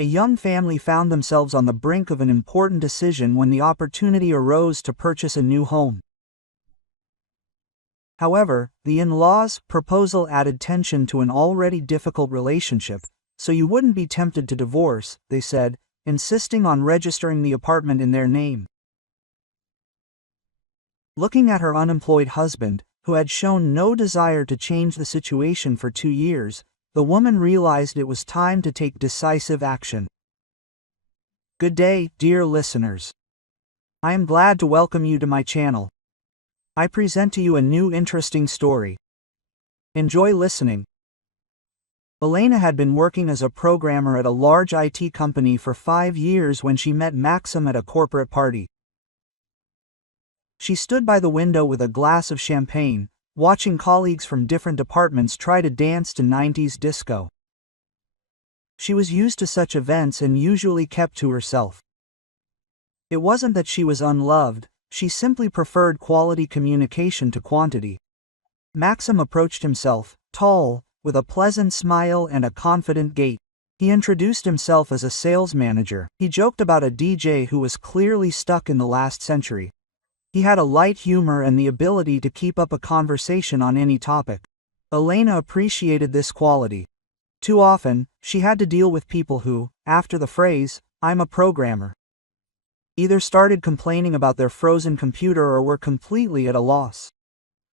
A young family found themselves on the brink of an important decision when the opportunity arose to purchase a new home. However, the in-laws' proposal added tension to an already difficult relationship, so you wouldn't be tempted to divorce, they said, insisting on registering the apartment in their name. Looking at her unemployed husband, who had shown no desire to change the situation for 2 years, the woman realized it was time to take decisive action. Good day, dear listeners. I am glad to welcome you to my channel. I present to you a new interesting story. Enjoy listening. Elena had been working as a programmer at a large IT company for 5 years when she met Maxim at a corporate party. She stood by the window with a glass of champagne, watching colleagues from different departments try to dance to 90s disco. She was used to such events and usually kept to herself. It wasn't that she was unloved, she simply preferred quality communication to quantity. Maxim approached himself, tall, with a pleasant smile and a confident gait. He introduced himself as a sales manager. He joked about a DJ who was clearly stuck in the last century. He had a light humor and the ability to keep up a conversation on any topic. Elena appreciated this quality. Too often, she had to deal with people who, after the phrase, "I'm a programmer," either started complaining about their frozen computer or were completely at a loss.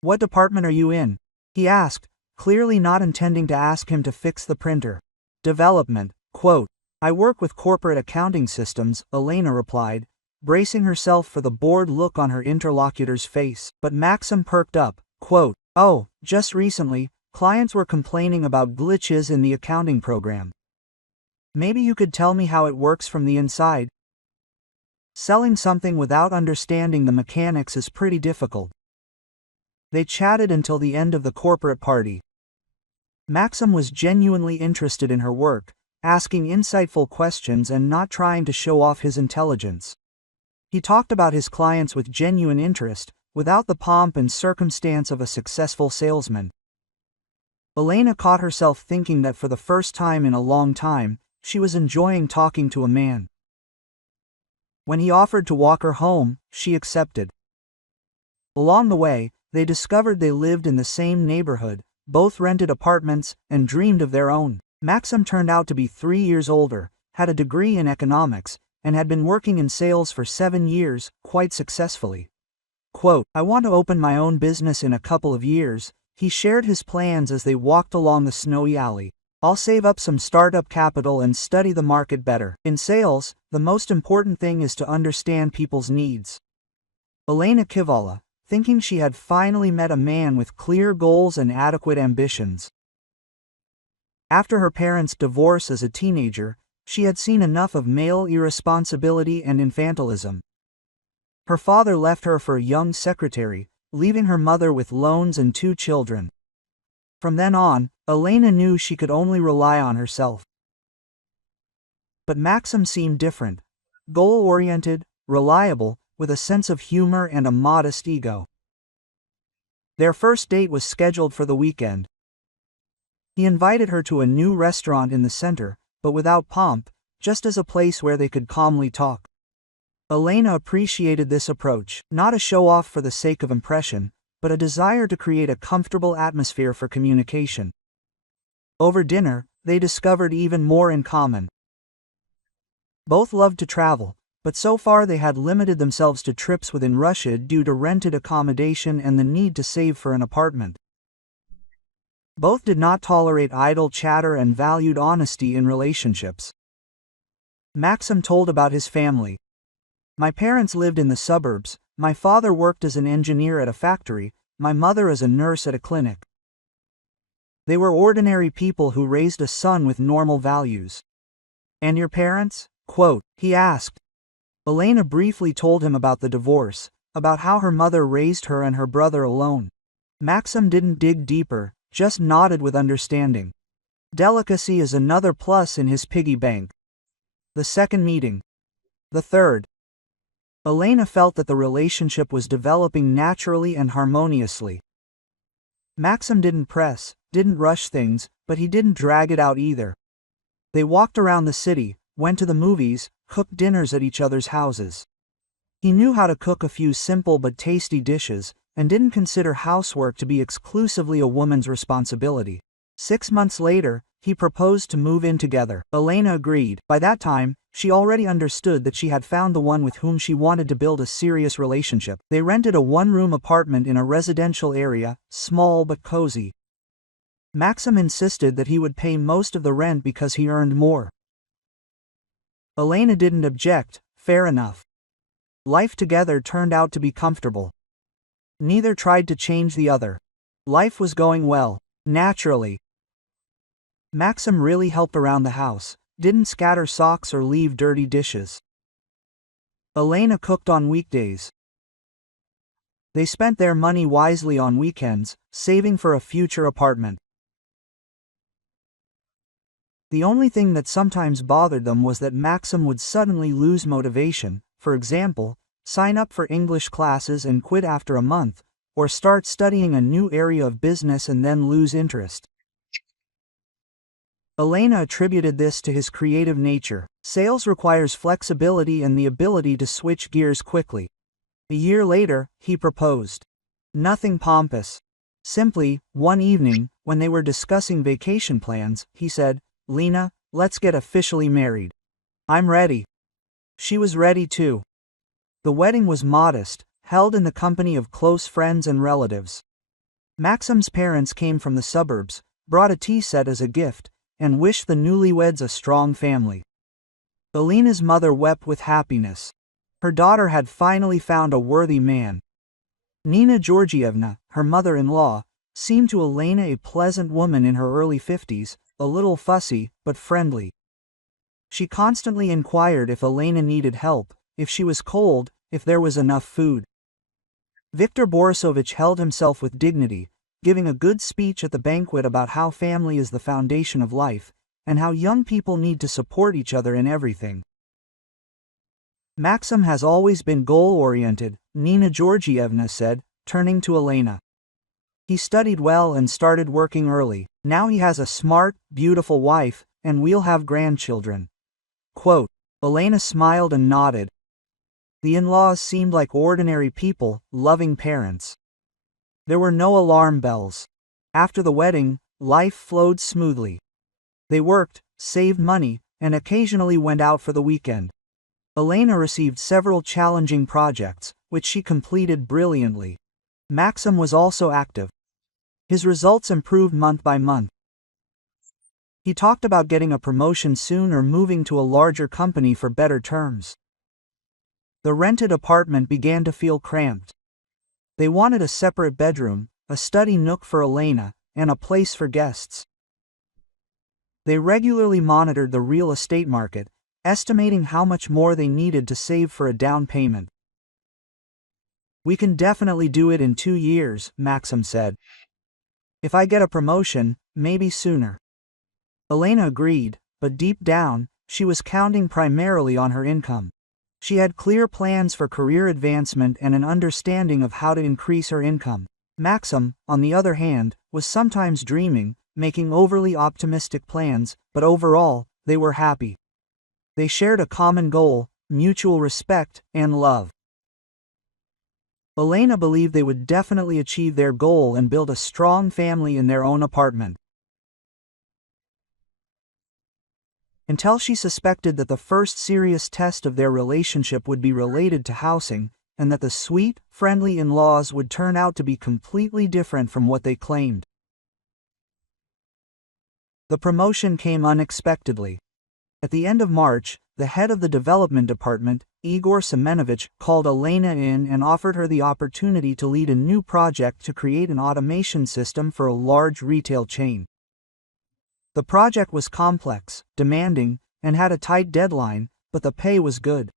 "What department are you in?" he asked, clearly not intending to ask him to fix the printer. "Development." Quote, "I work with corporate accounting systems," Elena replied, bracing herself for the bored look on her interlocutor's face. But Maxim perked up. Quote, "Oh, just recently, clients were complaining about glitches in the accounting program. Maybe you could tell me how it works from the inside?" Selling something without understanding the mechanics is pretty difficult. They chatted until the end of the corporate party. Maxim was genuinely interested in her work, asking insightful questions and not trying to show off his intelligence. He talked about his clients with genuine interest, without the pomp and circumstance of a successful salesman. Elena caught herself thinking that for the first time in a long time, she was enjoying talking to a man. When he offered to walk her home, she accepted. Along the way, they discovered they lived in the same neighborhood, both rented apartments, and dreamed of their own. Maxim turned out to be 3 years older, had a degree in economics, and had been working in sales for 7 years, quite successfully. Quote, "I want to open my own business in a couple of years," he shared his plans as they walked along the snowy alley. "I'll save up some startup capital and study the market better. In sales, the most important thing is to understand people's needs." Elena Kivala, thinking she had finally met a man with clear goals and adequate ambitions. After her parents' divorce as a teenager, she had seen enough of male irresponsibility and infantilism. Her father left her for a young secretary, leaving her mother with loans and 2 children. From then on, Elena knew she could only rely on herself. But Maxim seemed different. Goal-oriented, reliable, with a sense of humor and a modest ego. Their first date was scheduled for the weekend. He invited her to a new restaurant in the center, but without pomp, just as a place where they could calmly talk. Elena appreciated this approach, not a show-off for the sake of impression, but a desire to create a comfortable atmosphere for communication. Over dinner, they discovered even more in common. Both loved to travel, but so far they had limited themselves to trips within Russia due to rented accommodation and the need to save for an apartment. Both did not tolerate idle chatter and valued honesty in relationships. Maxim told about his family. "My parents lived in the suburbs, my father worked as an engineer at a factory, my mother as a nurse at a clinic. They were ordinary people who raised a son with normal values." "And your parents?" Quote, he asked. Elena briefly told him about the divorce, about how her mother raised her and her brother alone. Maxim didn't dig deeper, just nodded with understanding. Delicacy is another plus in his piggy bank. The second meeting. The third. Elena felt that the relationship was developing naturally and harmoniously. Maxim didn't press, didn't rush things, but he didn't drag it out either. They walked around the city, went to the movies, cooked dinners at each other's houses. He knew how to cook a few simple but tasty dishes, and didn't consider housework to be exclusively a woman's responsibility. 6 months later, he proposed to move in together. Elena agreed. By that time, she already understood that she had found the one with whom she wanted to build a serious relationship. They rented a one-room apartment in a residential area, small but cozy. Maxim insisted that he would pay most of the rent because he earned more. Elena didn't object. Fair enough. Life together turned out to be comfortable. Neither tried to change the other. Life was going well, naturally. Maxim really helped around the house, didn't scatter socks or leave dirty dishes. Elena cooked on weekdays. They spent their money wisely on weekends, saving for a future apartment. The only thing that sometimes bothered them was that Maxim would suddenly lose motivation, for example, sign up for English classes and quit after a month, or start studying a new area of business and then lose interest. Elena attributed this to his creative nature. Sales requires flexibility and the ability to switch gears quickly. A year later, he proposed. Nothing pompous. Simply, one evening, when they were discussing vacation plans, he said, "Lena, let's get officially married." "I'm ready." She was ready too. The wedding was modest, held in the company of close friends and relatives. Maxim's parents came from the suburbs, brought a tea set as a gift, and wished the newlyweds a strong family. Elena's mother wept with happiness. Her daughter had finally found a worthy man. Nina Georgievna, her mother-in-law, seemed to Elena a pleasant woman in her early 50s, a little fussy, but friendly. She constantly inquired if Elena needed help, if she was cold, if there was enough food. Viktor Borisovich held himself with dignity, giving a good speech at the banquet about how family is the foundation of life, and how young people need to support each other in everything. Maxim has always been goal-oriented, Nina Georgievna said, turning to Elena. He studied well and started working early. Now he has a smart, beautiful wife, and we'll have grandchildren. Quote. Elena smiled and nodded. The in-laws seemed like ordinary people, loving parents. There were no alarm bells. After the wedding, life flowed smoothly. They worked, saved money, and occasionally went out for the weekend. Elena received several challenging projects, which she completed brilliantly. Maxim was also active. His results improved month by month. He talked about getting a promotion soon or moving to a larger company for better terms. The rented apartment began to feel cramped. They wanted a separate bedroom, a study nook for Elena, and a place for guests. They regularly monitored the real estate market, estimating how much more they needed to save for a down payment. "We can definitely do it in 2 years, Maxim said. "If I get a promotion, maybe sooner." Elena agreed, but deep down, she was counting primarily on her income. She had clear plans for career advancement and an understanding of how to increase her income. Maxim, on the other hand, was sometimes dreaming, making overly optimistic plans, but overall, they were happy. They shared a common goal, mutual respect, and love. Elena believed they would definitely achieve their goal and build a strong family in their own apartment. Until she suspected that the first serious test of their relationship would be related to housing, and that the sweet, friendly in-laws would turn out to be completely different from what they claimed. The promotion came unexpectedly. At the end of March, the head of the development department, Igor Semenovich, called Elena in and offered her the opportunity to lead a new project to create an automation system for a large retail chain. The project was complex, demanding, and had a tight deadline, but the pay was good.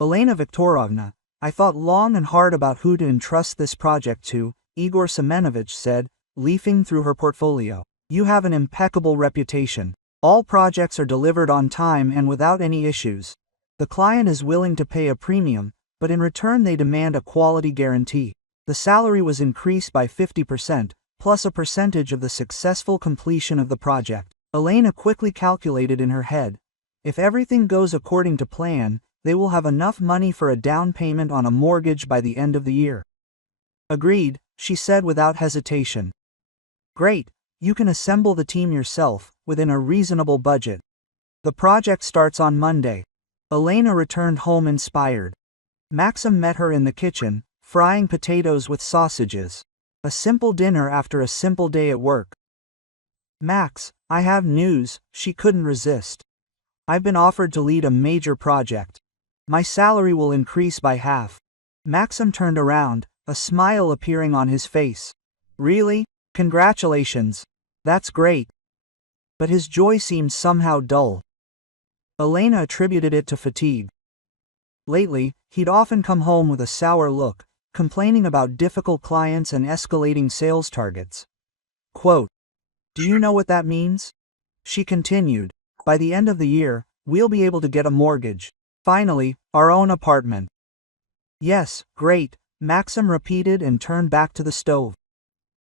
"Elena Viktorovna, I thought long and hard about who to entrust this project to," Igor Semenovich said, leafing through her portfolio. "You have an impeccable reputation. All projects are delivered on time and without any issues. The client is willing to pay a premium, but in return they demand a quality guarantee." The salary was increased by 50%, plus a percentage of the successful completion of the project. Elena quickly calculated in her head, If everything goes according to plan, they will have enough money for a down payment on a mortgage by the end of the year. Agreed, she said without hesitation. Great, you can assemble the team yourself, within a reasonable budget. The project starts on Monday. Elena returned home inspired. Maxim met her in the kitchen, frying potatoes with sausages. A simple dinner after a simple day at work. Max, I have news, she couldn't resist. I've been offered to lead a major project. My salary will increase by half. Maxim turned around, a smile appearing on his face. Really? Congratulations. That's great. But his joy seemed somehow dull. Elena attributed it to fatigue. Lately, he'd often come home with a sour look, complaining about difficult clients and escalating sales targets. Quote, "Do you know what that means?" She continued. "By the end of the year, we'll be able to get a mortgage. Finally, our own apartment." Yes, great, Maxim repeated and turned back to the stove.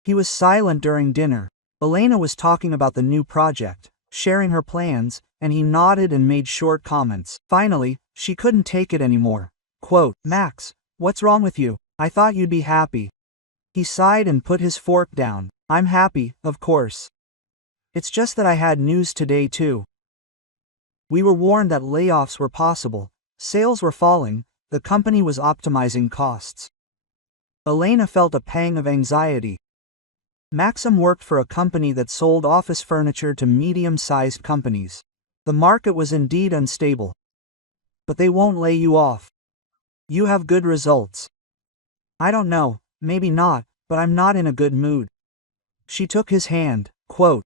He was silent during dinner. Elena was talking about the new project, sharing her plans, and he nodded and made short comments. Finally, she couldn't take it anymore. Quote, "Max, what's wrong with you? I thought you'd be happy." He sighed and put his fork down. "I'm happy, of course. It's just that I had news today too. We were warned that layoffs were possible, sales were falling, the company was optimizing costs." Elena felt a pang of anxiety. Maxim worked for a company that sold office furniture to medium-sized companies. The market was indeed unstable. "But they won't lay you off. You have good results." "I don't know, maybe not, but I'm not in a good mood." She took his hand. Quote,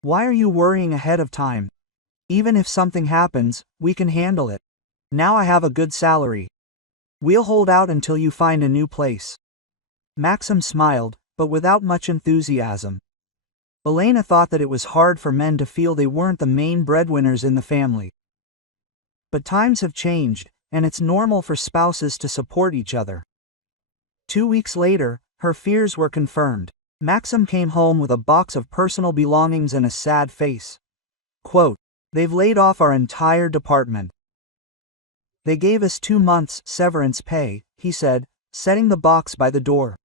"Why are you worrying ahead of time? Even if something happens, we can handle it. Now I have a good salary. We'll hold out until you find a new place." Maxim smiled, but without much enthusiasm. Elena thought that it was hard for men to feel they weren't the main breadwinners in the family. But times have changed, and it's normal for spouses to support each other. 2 weeks later, her fears were confirmed. Maxim came home with a box of personal belongings and a sad face. Quote, "They've laid off our entire department. They gave us 2 months' severance pay," he said, setting the box by the door.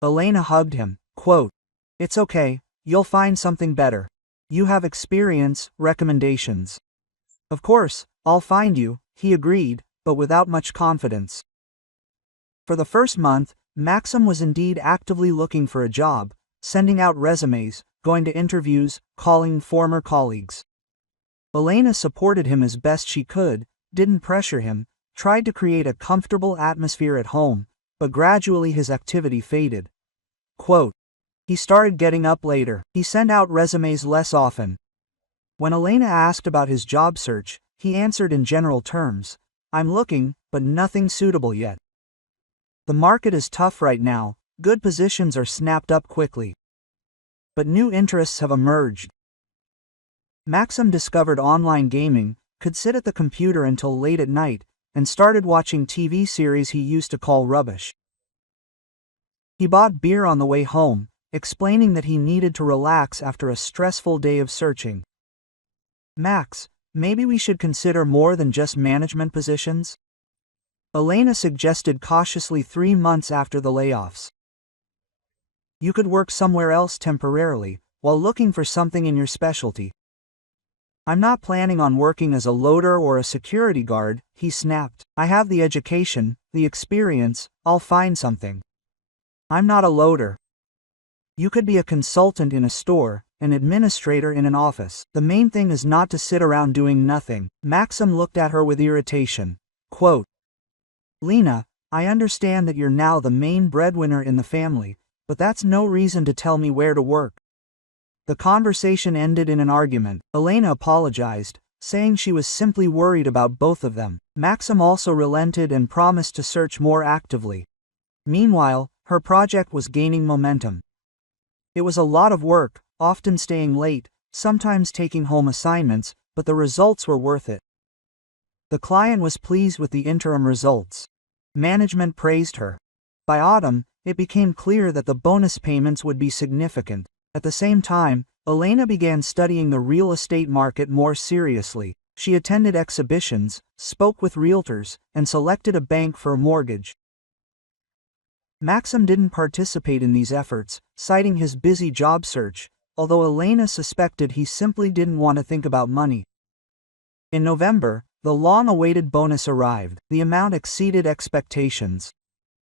Elena hugged him. Quote, "It's okay, you'll find something better. You have experience, recommendations." "Of course, I'll find you," he agreed, but without much confidence. For the first month, Maxim was indeed actively looking for a job, sending out resumes, going to interviews, calling former colleagues. Elena supported him as best she could, didn't pressure him, tried to create a comfortable atmosphere at home, but gradually his activity faded. Quote, "He started getting up later. He sent out resumes less often." When Elena asked about his job search, he answered in general terms, "I'm looking, but nothing suitable yet. The market is tough right now, good positions are snapped up quickly. But new interests have emerged." Maxim discovered online gaming, could sit at the computer until late at night, and started watching TV series he used to call rubbish. He bought beer on the way home, explaining that he needed to relax after a stressful day of searching. "Max, maybe we should consider more than just management positions?" Elena suggested cautiously 3 months after the layoffs. "You could work somewhere else temporarily, while looking for something in your specialty." "I'm not planning on working as a loader or a security guard," he snapped. "I have the education, the experience, I'll find something. I'm not a loader." "You could be a consultant in a store, an administrator in an office. The main thing is not to sit around doing nothing." Maxim looked at her with irritation. Quote, "Lena, I understand that you're now the main breadwinner in the family, but that's no reason to tell me where to work." The conversation ended in an argument. Elena apologized, saying she was simply worried about both of them. Maxim also relented and promised to search more actively. Meanwhile, her project was gaining momentum. It was a lot of work, often staying late, sometimes taking home assignments, but the results were worth it. The client was pleased with the interim results. Management praised her. By autumn, it became clear that the bonus payments would be significant. At the same time, Elena began studying the real estate market more seriously. She attended exhibitions, spoke with realtors, and selected a bank for a mortgage. Maxim didn't participate in these efforts, citing his busy job search, although Elena suspected he simply didn't want to think about money. In November, the long-awaited bonus arrived. The amount exceeded expectations.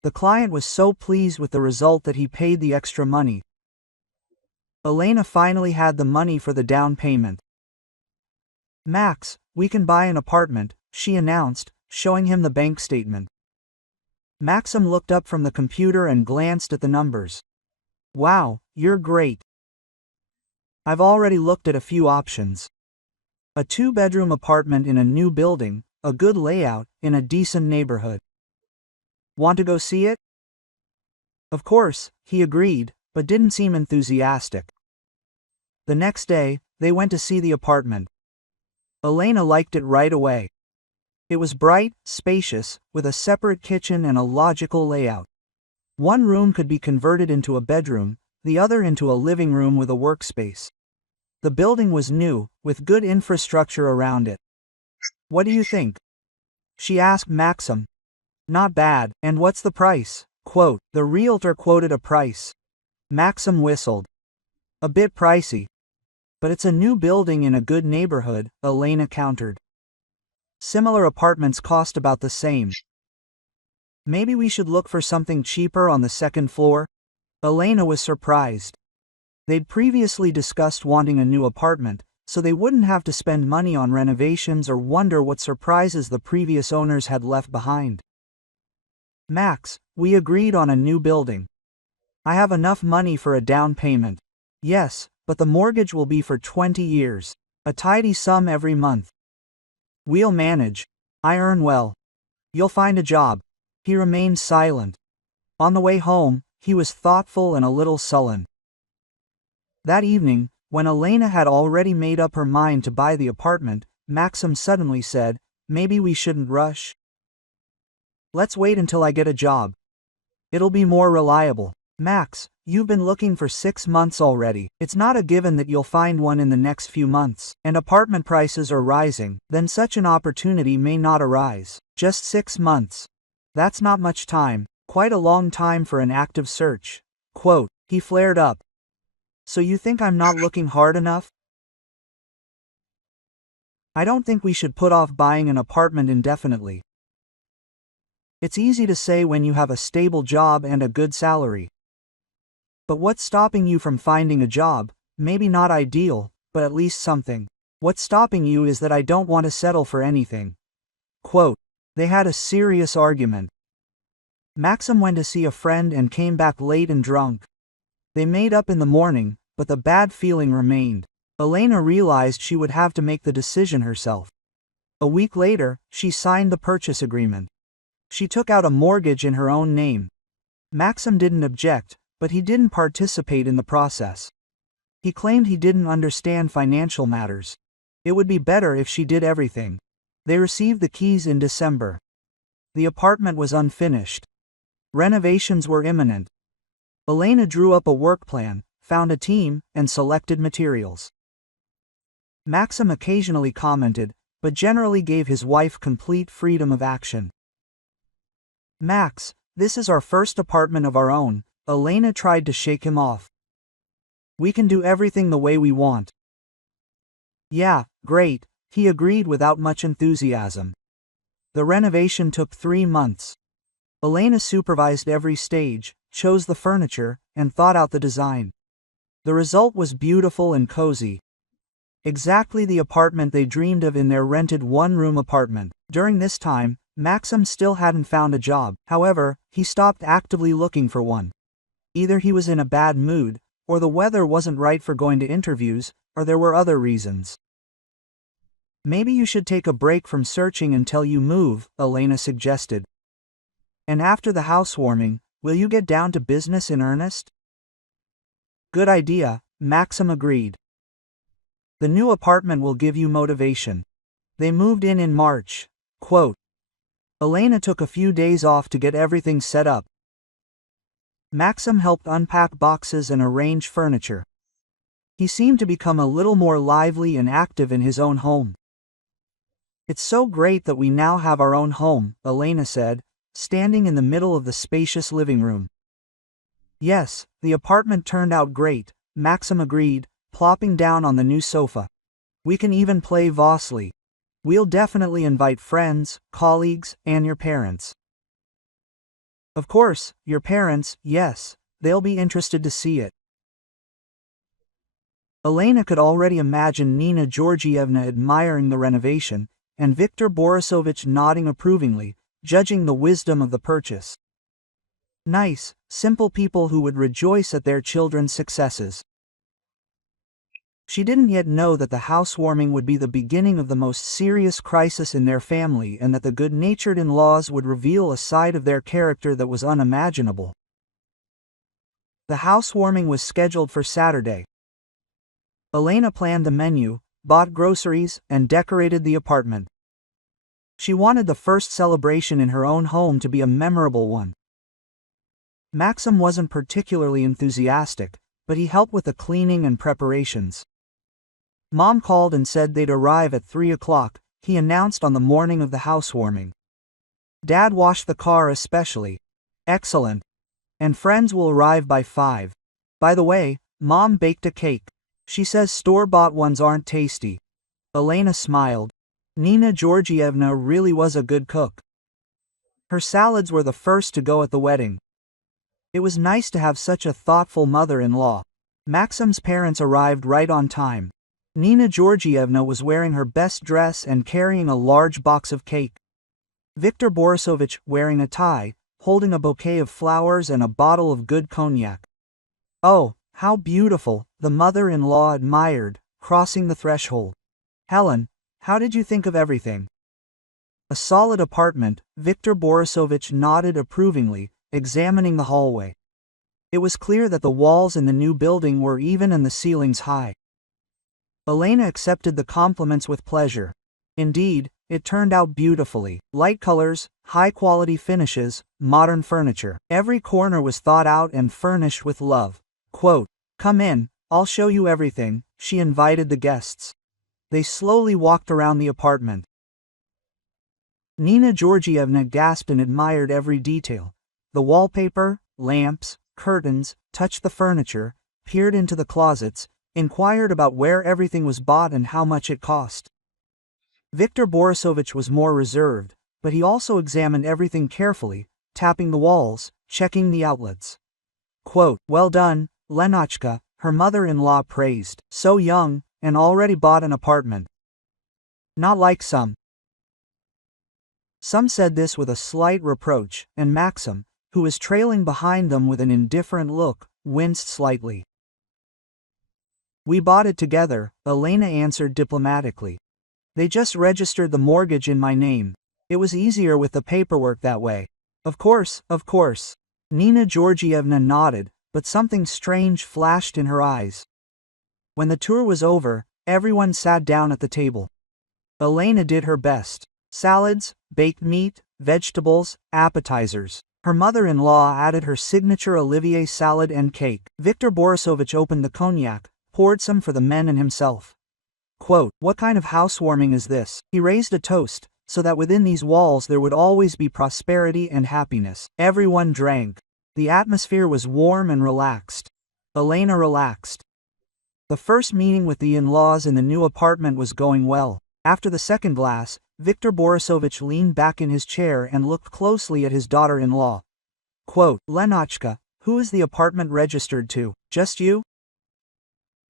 The client was so pleased with the result that he paid the extra money. Elena finally had the money for the down payment. "Max, we can buy an apartment," she announced, showing him the bank statement. Maxim looked up from the computer and glanced at the numbers. "Wow, you're great. I've already looked at a few options. A 2-bedroom apartment in a new building, a good layout, in a decent neighborhood. Want to go see it?" Of course, he agreed, but didn't seem enthusiastic. The next day, they went to see the apartment. Elena liked it right away. It was bright, spacious, with a separate kitchen and a logical layout. One room could be converted into a bedroom, the other into a living room with a workspace. The building was new, with good infrastructure around it. "What do you think?" she asked Maxim. "Not bad, and what's the price?" The realtor quoted a price. Maxim whistled. "A bit pricey. But it's a new building in a good neighborhood," Elena countered. "Similar apartments cost about the same. Maybe we should look for something cheaper on the second floor?" Elena was surprised. They'd previously discussed wanting a new apartment, so they wouldn't have to spend money on renovations or wonder what surprises the previous owners had left behind. "Max, we agreed on a new building. I have enough money for a down payment." "Yes, but the mortgage will be for 20 years. A tidy sum every month." "We'll manage. I earn well. You'll find a job." He remained silent. On the way home, he was thoughtful and a little sullen. That evening, when Elena had already made up her mind to buy the apartment, Maxim suddenly said, "Maybe we shouldn't rush. Let's wait until I get a job. It'll be more reliable." "Max, you've been looking for 6 months already. It's not a given that you'll find one in the next few months, and apartment prices are rising, then such an opportunity may not arise." "Just 6 months. That's not much time, quite a long time for an active search." He flared up. "So you think I'm not looking hard enough?" "I don't think we should put off buying an apartment indefinitely. It's easy to say when you have a stable job and a good salary. But what's stopping you from finding a job? Maybe not ideal, but at least something. What's stopping you is that I don't want to settle for anything." They had a serious argument. Maxim went to see a friend and came back late and drunk. They made up in the morning, but the bad feeling remained. Elena realized she would have to make the decision herself. A week later, she signed the purchase agreement. She took out a mortgage in her own name. Maxim didn't object, but he didn't participate in the process. He claimed he didn't understand financial matters. It would be better if she did everything. They received the keys in December. The apartment was unfinished. Renovations were imminent. Elena drew up a work plan, found a team, and selected materials. Maxim occasionally commented, but generally gave his wife complete freedom of action. "Max, this is our first apartment of our own," Elena tried to shake him off. "We can do everything the way we want." "Yeah, great," he agreed without much enthusiasm. The renovation took 3 months. Elena supervised every stage, chose the furniture, and thought out the design. The result was beautiful and cozy. Exactly the apartment they dreamed of in their rented one-room apartment. During this time, Maxim still hadn't found a job. However, he stopped actively looking for one. Either he was in a bad mood, or the weather wasn't right for going to interviews, or there were other reasons. "Maybe you should take a break from searching until you move," Elena suggested. "And after the housewarming, will you get down to business in earnest?" "Good idea," Maxim agreed. "The new apartment will give you motivation." They moved in March. Elena took a few days off to get everything set up. Maxim helped unpack boxes and arrange furniture. He seemed to become a little more lively and active in his own home. It's so great that we now have our own home, Elena said, standing in the middle of the spacious living room. Yes, the apartment turned out great, Maxim agreed, plopping down on the new sofa. We can even play Vosley. We'll definitely invite friends, colleagues, and your parents. Of course, your parents, yes, they'll be interested to see it. Elena could already imagine Nina Georgievna admiring the renovation, and Viktor Borisovich nodding approvingly, judging the wisdom of the purchase. Nice, simple people who would rejoice at their children's successes. She didn't yet know that the housewarming would be the beginning of the most serious crisis in their family and that the good-natured in-laws would reveal a side of their character that was unimaginable. The housewarming was scheduled for Saturday. Elena planned the menu, bought groceries, and decorated the apartment. She wanted the first celebration in her own home to be a memorable one. Maxim wasn't particularly enthusiastic, but he helped with the cleaning and preparations. Mom called and said they'd arrive at 3 o'clock, he announced on the morning of the housewarming. Dad washed the car especially. Excellent. And friends will arrive by 5. By the way, Mom baked a cake. She says store-bought ones aren't tasty. Elena smiled. Nina Georgievna really was a good cook. Her salads were the first to go at the wedding. It was nice to have such a thoughtful mother-in-law. Maxim's parents arrived right on time. Nina Georgievna was wearing her best dress and carrying a large box of cake. Viktor Borisovich wearing a tie, holding a bouquet of flowers and a bottle of good cognac. Oh, how beautiful, the mother-in-law admired, crossing the threshold. Helen, how did you think of everything? A solid apartment, Viktor Borisovich nodded approvingly, examining the hallway. It was clear that the walls in the new building were even and the ceilings high. Elena accepted the compliments with pleasure. Indeed, it turned out beautifully. Light colors, high-quality finishes, modern furniture. Every corner was thought out and furnished with love. Quote, "Come in, I'll show you everything," she invited the guests. They slowly walked around the apartment. Nina Georgievna gasped and admired every detail. The wallpaper, lamps, curtains, touched the furniture, peered into the closets, inquired about where everything was bought and how much it cost. Viktor Borisovich was more reserved, but he also examined everything carefully, tapping the walls, checking the outlets. Quote, "Well done, Lenachka," her mother-in-law praised. "So young, and already bought an apartment. Not like some." Some said this with a slight reproach, and Maxim, who was trailing behind them with an indifferent look, winced slightly. "We bought it together," Elena answered diplomatically. "They just registered the mortgage in my name. It was easier with the paperwork that way." Of course, of course." Nina Georgievna nodded, but something strange flashed in her eyes. When the tour was over, everyone sat down at the table. Elena did her best. Salads, baked meat, vegetables, appetizers. Her mother-in-law added her signature Olivier salad and cake. Viktor Borisovich opened the cognac, poured some for the men and himself. Quote, "What kind of housewarming is this?" He raised a toast, so that within these walls there would always be prosperity and happiness. Everyone drank. The atmosphere was warm and relaxed. Elena relaxed. The first meeting with the in-laws in the new apartment was going well. After the second glass, Viktor Borisovich leaned back in his chair and looked closely at his daughter-in-law. Quote, "Lenachka, who is the apartment registered to? Just you?"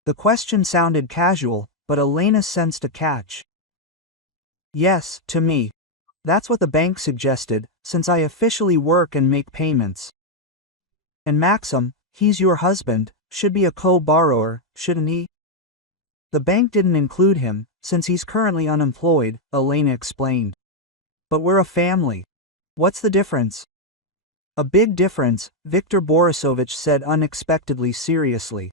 The question sounded casual, but Elena sensed a catch. "Yes, to me. That's what the bank suggested, since I officially work and make payments. And Maxim, he's your husband, should be a co-borrower, shouldn't he?" "The bank didn't include him, since he's currently unemployed," Elena explained. "But we're a family. What's the difference?" "A big difference," Viktor Borisovich said unexpectedly seriously.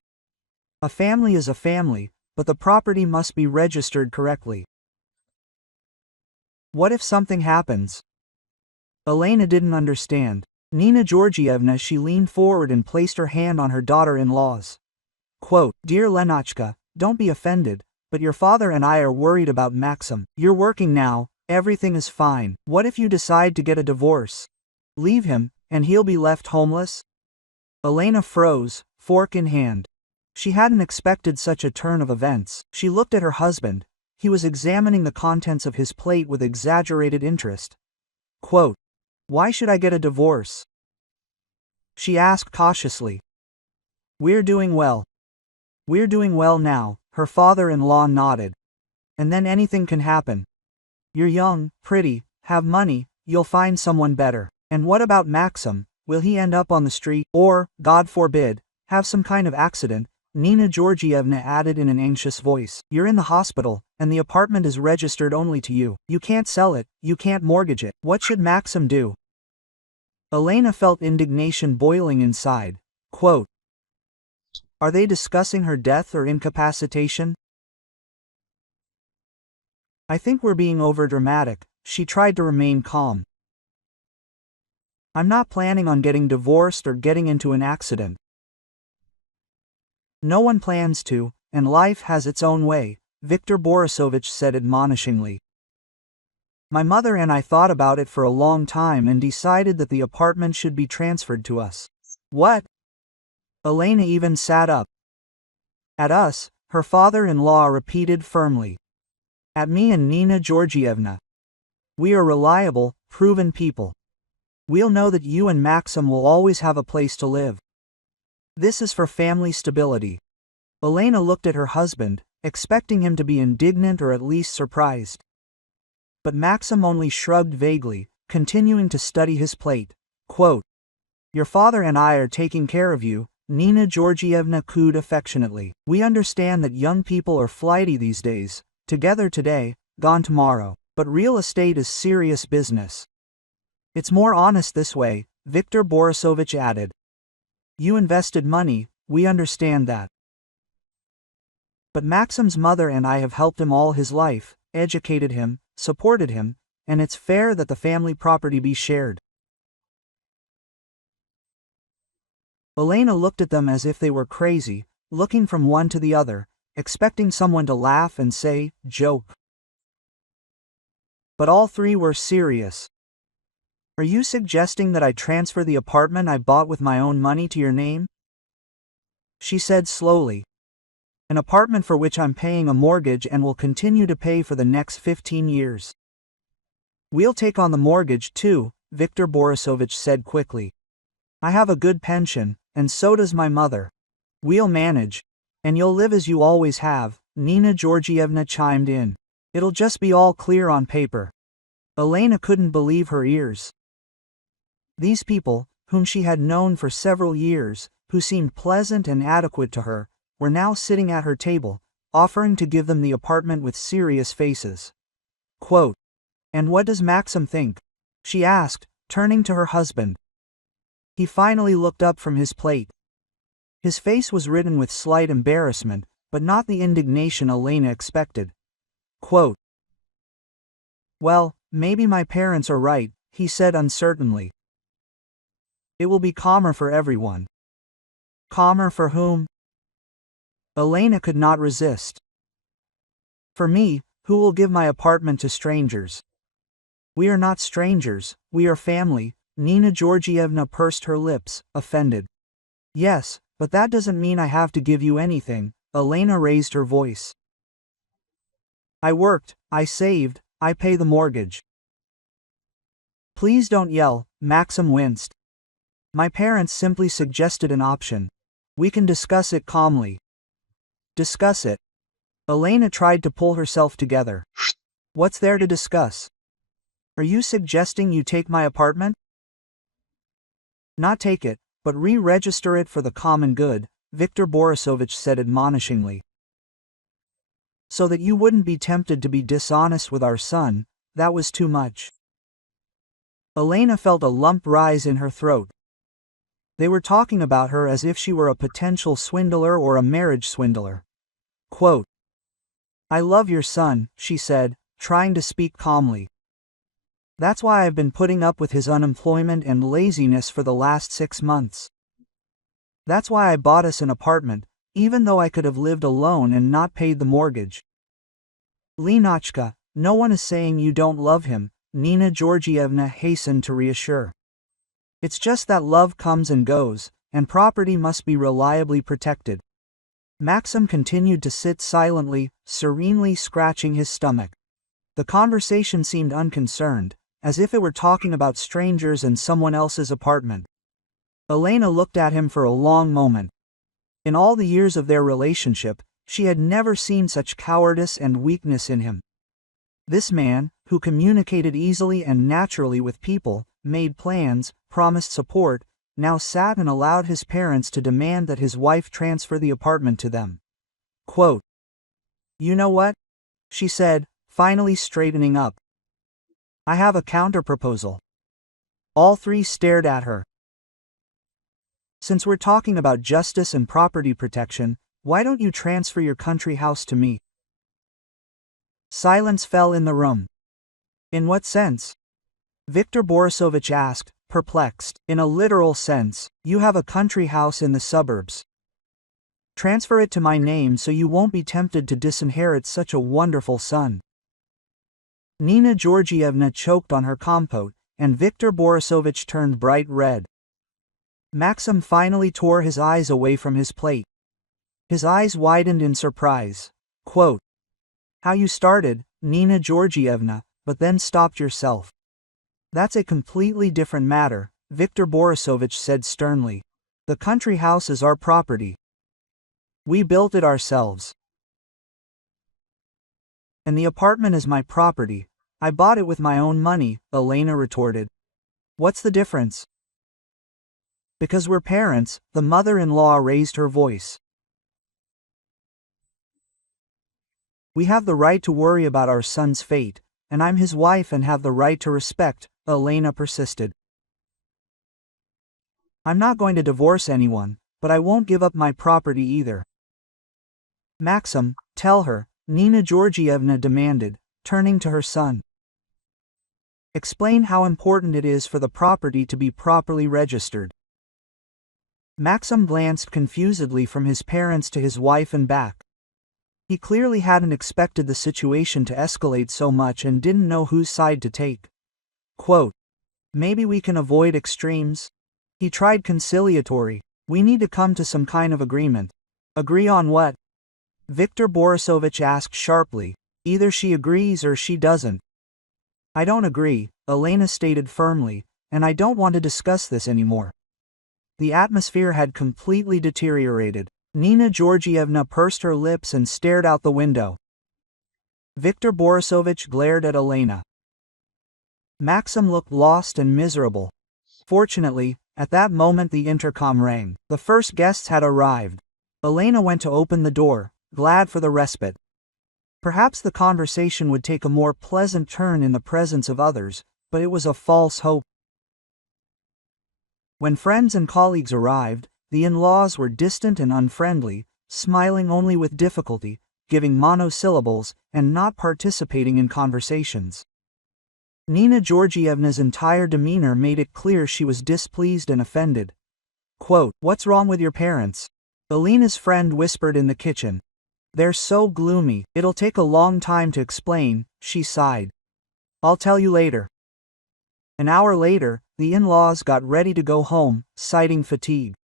"A family is a family, but the property must be registered correctly." "What if something happens?" Elena didn't understand. Nina Georgievna, she leaned forward and placed her hand on her daughter-in-law's. Quote, "Dear Lenachka, don't be offended, but your father and I are worried about Maxim. You're working now, Everything is fine. What if you decide to get a divorce? Leave him, and he'll be left homeless? Elena froze, fork in hand. She hadn't expected such a turn of events. She looked at her husband. He was examining the contents of his plate with exaggerated interest. Quote, "Why should I get a divorce?" she asked cautiously. "We're doing well. We're doing well now," her father-in-law nodded. "And then anything can happen. You're young, pretty, have money, you'll find someone better. And what about Maxim? Will he end up on the street, or, God forbid, have some kind of accident?" Nina Georgievna added in an anxious voice. "You're in the hospital, and the apartment is registered only to you. You can't sell it, you can't mortgage it. What should Maxim do?" Elena felt indignation boiling inside. Quote, "Are they discussing her death or incapacitation?" "I think we're being overdramatic," she tried to remain calm. "I'm not planning on getting divorced or getting into an accident. No one plans to, and life has its own way," Viktor Borisovich said admonishingly. "My mother and I thought about it for a long time and decided that the apartment should be transferred to us." "What?" Elena even sat up. "At us," her father-in-law repeated firmly. "At me and Nina Georgievna. We are reliable, proven people. We'll know that you and Maxim will always have a place to live. This is for family stability." Elena looked at her husband, expecting him to be indignant or at least surprised. But Maxim only shrugged vaguely, continuing to study his plate. Quote, "Your father and I are taking care of you," Nina Georgievna cooed affectionately. "We understand that young people are flighty these days, together today, gone tomorrow. But real estate is serious business. It's more honest this way," Viktor Borisovich added. "You invested money, we understand that. But Maxim's mother and I have helped him all his life, educated him, supported him, and it's fair that the family property be shared." Elena looked at them as if they were crazy, looking from one to the other, expecting someone to laugh and say, "Joke." But all three were serious. "Are you suggesting that I transfer the apartment I bought with my own money to your name?" she said slowly. "An apartment for which I'm paying a mortgage and will continue to pay for the next 15 years. "We'll take on the mortgage too," Viktor Borisovich said quickly. "I have a good pension, and so does my mother. We'll manage. And you'll live as you always have," Nina Georgievna chimed in. "It'll just be all clear on paper." Elena couldn't believe her ears. These people, whom she had known for several years, who seemed pleasant and adequate to her, were now sitting at her table, offering to give them the apartment with serious faces. Quote, "And what does Maxim think?" she asked, turning to her husband. He finally looked up from his plate. His face was written with slight embarrassment, but not the indignation Elena expected. Quote, "Well, maybe my parents are right," he said uncertainly. "It will be calmer for everyone." "Calmer for whom?" Elena could not resist. "For me, who will give my apartment to strangers." "We are not strangers, we are family," Nina Georgievna pursed her lips, offended. "Yes, but that doesn't mean I have to give you anything," Elena raised her voice. "I worked, I saved, I pay the mortgage." "Please don't yell," Maxim winced. "My parents simply suggested an option. We can discuss it calmly." "Discuss it." Elena tried to pull herself together. "What's there to discuss? Are you suggesting you take my apartment?" "Not take it, but re-register it for the common good," Viktor Borisovich said admonishingly. "So that you wouldn't be tempted to be dishonest with our son, that was too much." Elena felt a lump rise in her throat. They were talking about her as if she were a potential swindler or a marriage swindler. Quote, "I love your son," she said, trying to speak calmly. "That's why I've been putting up with his unemployment and laziness for the last 6 months. That's why I bought us an apartment, even though I could have lived alone and not paid the mortgage." "Lenachka," No one is saying you don't love him, Nina Georgievna hastened to reassure. It's just that love comes and goes, and property must be reliably protected. Maxim continued to sit silently, serenely scratching his stomach. The conversation seemed unconcerned, as if it were talking about strangers and someone else's apartment. Elena looked at him for a long moment. In all the years of their relationship, she had never seen such cowardice and weakness in him. This man, who communicated easily and naturally with people, made plans, promised support, now sat and allowed his parents to demand that his wife transfer the apartment to them. Quote, "You know what?" she said, finally straightening up. "I have a counterproposal." All three stared at her. "Since we're talking about justice and property protection, why don't you transfer your country house to me?" Silence fell in the room. "In what sense?" Viktor Borisovich asked, perplexed. "In a literal sense, you have a country house in the suburbs. Transfer it to my name so you won't be tempted to disinherit such a wonderful son." Nina Georgievna choked on her compote, and Viktor Borisovich turned bright red. Maxim finally tore his eyes away from his plate. His eyes widened in surprise. Quote, "How you started, Nina Georgievna, but then stopped yourself. That's a completely different matter," Viktor Borisovich said sternly. "The country house is our property. We built it ourselves. And the apartment is my property. I bought it with my own money," Elena retorted. "What's the difference?" "Because we're parents," the mother-in-law raised her voice. "We have the right to worry about our son's fate, and I'm his wife and have the right to respect," Elena persisted. "I'm not going to divorce anyone, but I won't give up my property either." "Maxim, tell her," Nina Georgievna demanded, turning to her son. "Explain how important it is for the property to be properly registered." Maxim glanced confusedly from his parents to his wife and back. He clearly hadn't expected the situation to escalate so much and didn't know whose side to take. Quote, "Maybe we can avoid extremes?" He tried conciliatory. "We need to come to some kind of agreement." "Agree on what?" Viktor Borisovich asked sharply. "Either she agrees or she doesn't." "I don't agree," Elena stated firmly, "and I don't want to discuss this anymore." The atmosphere had completely deteriorated. Nina Georgievna pursed her lips and stared out the window. Viktor Borisovich glared at Elena. Maxim looked lost and miserable. Fortunately, at that moment the intercom rang. The first guests had arrived. Elena went to open the door, glad for the respite. Perhaps the conversation would take a more pleasant turn in the presence of others, but it was a false hope. When friends and colleagues arrived, the in-laws were distant and unfriendly, smiling only with difficulty, giving monosyllables, and not participating in conversations. Nina Georgievna's entire demeanor made it clear she was displeased and offended. Quote, "What's wrong with your parents?" Elena's friend whispered in the kitchen. "They're so gloomy, it'll take a long time to explain," she sighed. "I'll tell you later." An hour later, the in-laws got ready to go home, citing fatigue.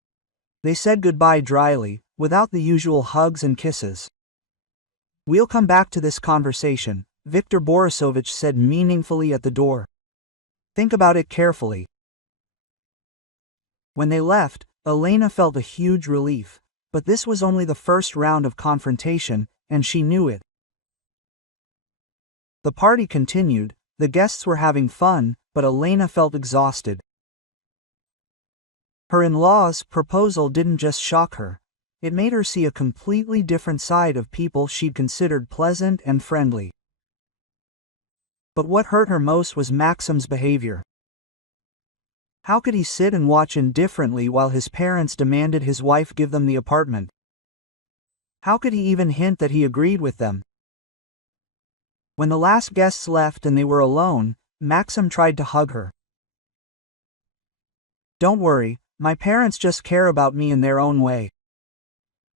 They said goodbye dryly, without the usual hugs and kisses. "We'll come back to this conversation," Viktor Borisovich said meaningfully at the door. "Think about it carefully." When they left, Elena felt a huge relief, but this was only the first round of confrontation, and she knew it. The party continued, the guests were having fun, but Elena felt exhausted. Her in-laws' proposal didn't just shock her. It made her see a completely different side of people she'd considered pleasant and friendly. But what hurt her most was Maxim's behavior. How could he sit and watch indifferently while his parents demanded his wife give them the apartment? How could he even hint that he agreed with them? When the last guests left and they were alone, Maxim tried to hug her. "Don't worry, my parents just care about me in their own way."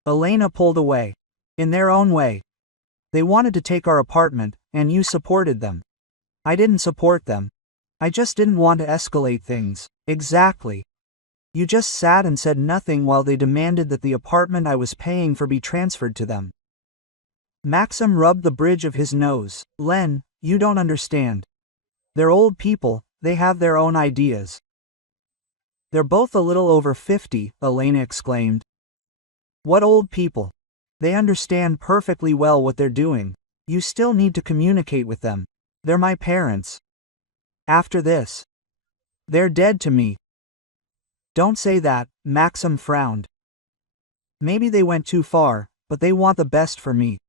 Elena pulled away. "In their own way. They wanted to take our apartment, and you supported them. I didn't support them. I just didn't want to escalate things. Exactly. You just sat and said nothing while they demanded that the apartment I was paying for be transferred to them. Maxim rubbed the bridge of his nose. Len, you don't understand. They're old people, they have their own ideas. They're both a little over 50, Elena exclaimed. What old people? They understand perfectly well what they're doing. You still need to communicate with them. They're my parents. After this, they're dead to me. Don't say that, Maxim frowned. Maybe they went too far, but they want the best for me.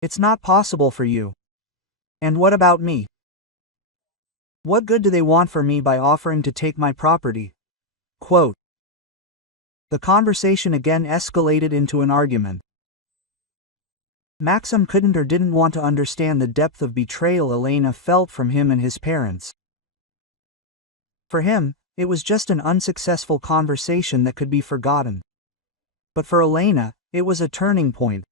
It's not possible for you. And what about me? What good do they want for me by offering to take my property? Quote. The conversation again escalated into an argument. Maxim couldn't or didn't want to understand the depth of betrayal Elena felt from him and his parents. For him, it was just an unsuccessful conversation that could be forgotten. But for Elena, it was a turning point.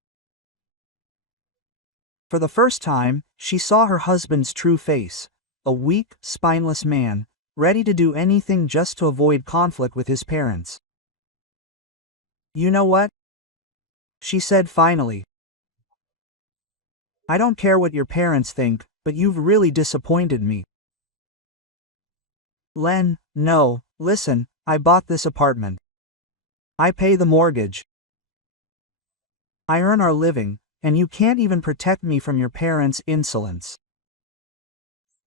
For the first time, she saw her husband's true face, a weak, spineless man, ready to do anything just to avoid conflict with his parents. You know what? She said finally. I don't care what your parents think, but you've really disappointed me. Len, no, listen, I bought this apartment. I pay the mortgage. I earn our living, and you can't even protect me from your parents' insolence.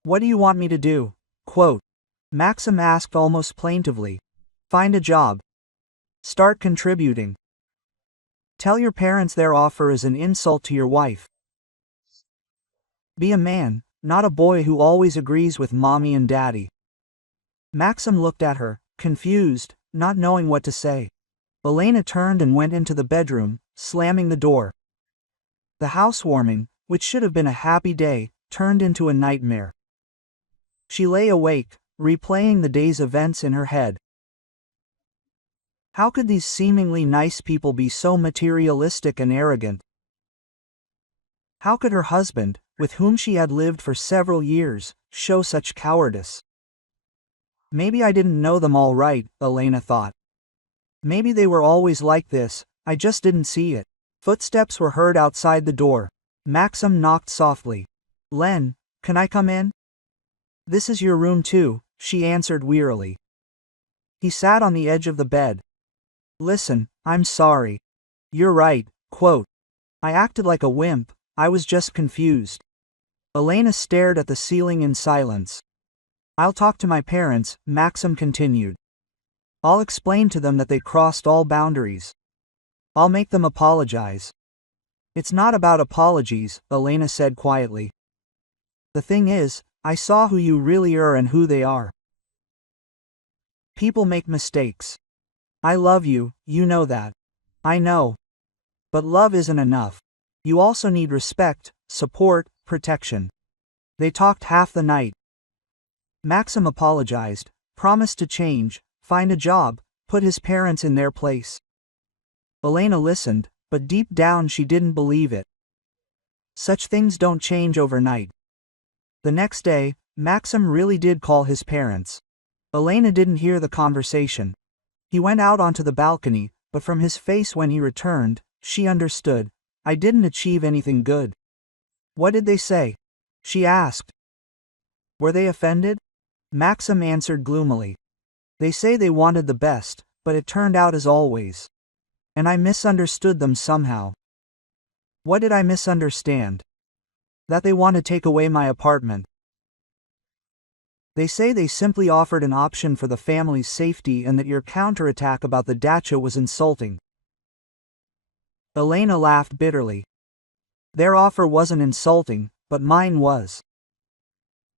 What do you want me to do? Quote. Maxim asked almost plaintively. Find a job. Start contributing. Tell your parents their offer is an insult to your wife. Be a man, not a boy who always agrees with mommy and daddy. Maxim looked at her, confused, not knowing what to say. Elena turned and went into the bedroom, slamming the door. The housewarming, which should have been a happy day, turned into a nightmare. She lay awake, replaying the day's events in her head. How could these seemingly nice people be so materialistic and arrogant? How could her husband, with whom she had lived for several years, show such cowardice? Maybe I didn't know them all right, Elena thought. Maybe they were always like this, I just didn't see it. Footsteps were heard outside the door. Maxim knocked softly. Len, can I come in? This is your room too, she answered wearily. He sat on the edge of the bed. Listen, I'm sorry. You're right, quote. I acted like a wimp, I was just confused. Elena stared at the ceiling in silence. I'll talk to my parents, Maxim continued. I'll explain to them that they crossed all boundaries. I'll make them apologize. It's not about apologies, Elena said quietly. The thing is, I saw who you really are and who they are. People make mistakes. I love you, you know that. I know. But love isn't enough. You also need respect, support, protection. They talked half the night. Maxim apologized, promised to change, find a job, put his parents in their place. Elena listened, but deep down she didn't believe it. Such things don't change overnight. The next day, Maxim really did call his parents. Elena didn't hear the conversation. He went out onto the balcony, but from his face when he returned, she understood. I didn't achieve anything good. What did they say? She asked. Were they offended? Maxim answered gloomily. They say they wanted the best, but it turned out as always. And I misunderstood them somehow. What did I misunderstand? That they want to take away my apartment. They say they simply offered an option for the family's safety and that your counterattack about the dacha was insulting. Elena laughed bitterly. Their offer wasn't insulting, but mine was.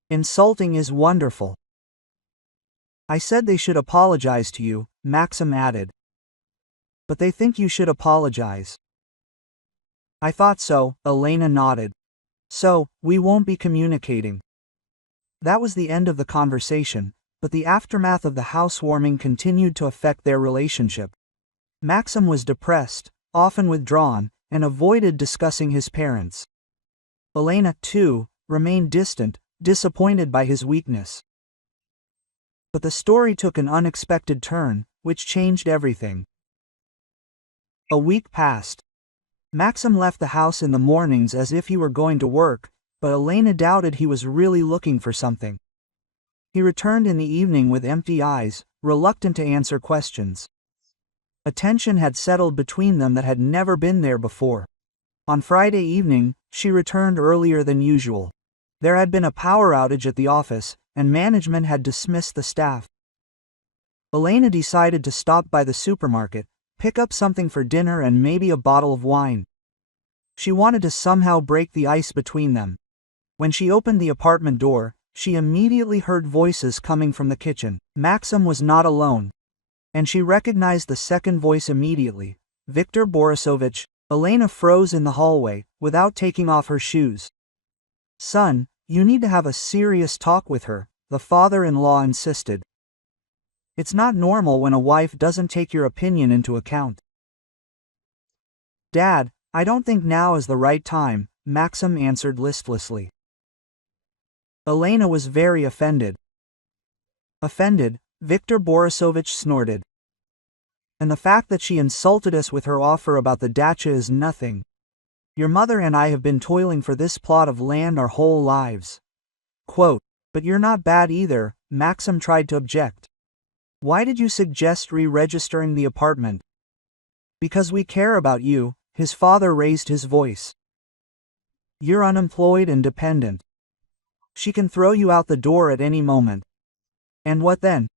Insulting is wonderful. I said they should apologize to you, Maxim added. But they think you should apologize. I thought so, Elena nodded. So, we won't be communicating. That was the end of the conversation, but the aftermath of the housewarming continued to affect their relationship. Maxim was depressed, often withdrawn, and avoided discussing his parents. Elena, too, remained distant, disappointed by his weakness. But the story took an unexpected turn, which changed everything. A week passed. Maxim left the house in the mornings as if he were going to work, but Elena doubted he was really looking for something. He returned in the evening with empty eyes, reluctant to answer questions. A tension had settled between them that had never been there before. On Friday evening, she returned earlier than usual. There had been a power outage at the office, and management had dismissed the staff. Elena decided to stop by the supermarket, pick up something for dinner and maybe a bottle of wine. She wanted to somehow break the ice between them. When she opened the apartment door, she immediately heard voices coming from the kitchen. Maxim was not alone. And she recognized the second voice immediately, Viktor Borisovich. Elena froze in the hallway, without taking off her shoes. "Son, you need to have a serious talk with her," the father-in-law insisted. "It's not normal when a wife doesn't take your opinion into account." "Dad, I don't think now is the right time," Maxim answered listlessly. Elena was very offended. "Offended?" Viktor Borisovich snorted. "And the fact that she insulted us with her offer about the dacha is nothing. Your mother and I have been toiling for this plot of land our whole lives." Quote, "But you're not bad either," Maxim tried to object. "Why did you suggest re-registering the apartment?" "Because we care about you," his father raised his voice. "You're unemployed and dependent. She can throw you out the door at any moment." "And what then?"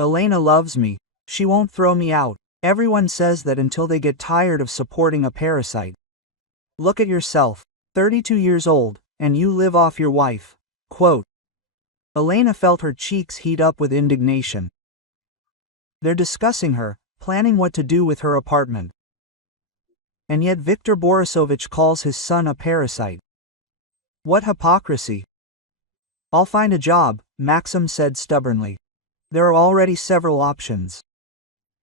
"Elena loves me. She won't throw me out. Everyone says that until they get tired of supporting a parasite. Look at yourself, 32 years old, and you live off your wife." Quote. Elena felt her cheeks heat up with indignation. They're discussing her, planning what to do with her apartment. And yet Viktor Borisovich calls his son a parasite. What hypocrisy. "I'll find a job," Maxim said stubbornly. "There are already several options."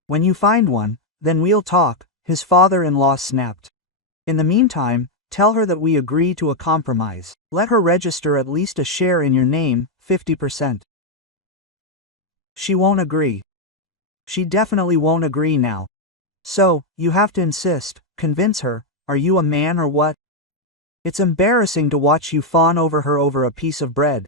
"When you find one, then we'll talk," his father-in-law snapped. "In the meantime, tell her that we agree to a compromise. Let her register at least a share in your name, 50%. "She won't agree. She definitely won't agree now. So, you have to insist, convince her. Are you a man or what? It's embarrassing to watch you fawn over her over a piece of bread."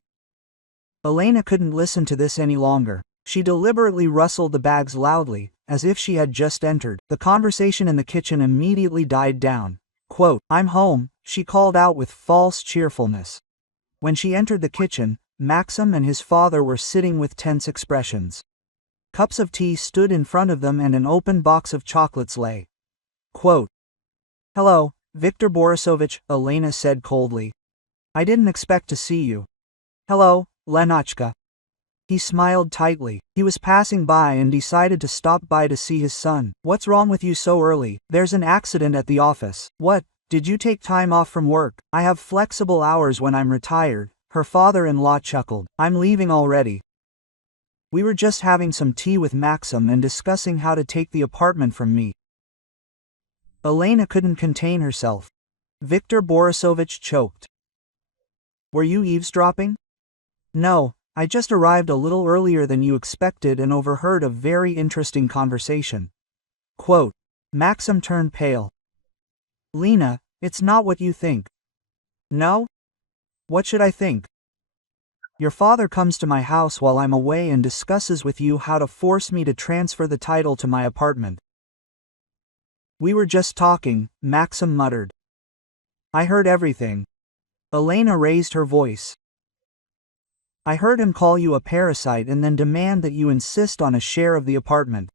Elena couldn't listen to this any longer. She deliberately rustled the bags loudly, as if she had just entered. The conversation in the kitchen immediately died down. Quote, "I'm home," she called out with false cheerfulness. When she entered the kitchen, Maxim and his father were sitting with tense expressions. Cups of tea stood in front of them and an open box of chocolates lay. Quote, "Hello, Viktor Borisovich," Elena said coldly. "I didn't expect to see you." "Hello, Lenachka." He smiled tightly. He was passing by and decided to stop by to see his son. "What's wrong with you so early? There's an accident at the office." "What? Did you take time off from work?" "I have flexible hours when I'm retired," her father-in-law chuckled. "I'm leaving already. We were just having some tea with Maxim and discussing how to take the apartment from me." Elena couldn't contain herself. Viktor Borisovich choked. "Were you eavesdropping?" "No. I just arrived a little earlier than you expected and overheard a very interesting conversation." Quote. Maxim turned pale. "Lena, it's not what you think." "No? What should I think?" "Your father comes to my house while I'm away and discusses with you how to force me to transfer the title to my apartment." "We were just talking," Maxim muttered. "I heard everything." Elena raised her voice. "I heard him call you a parasite and then demand that you insist on a share of the apartment."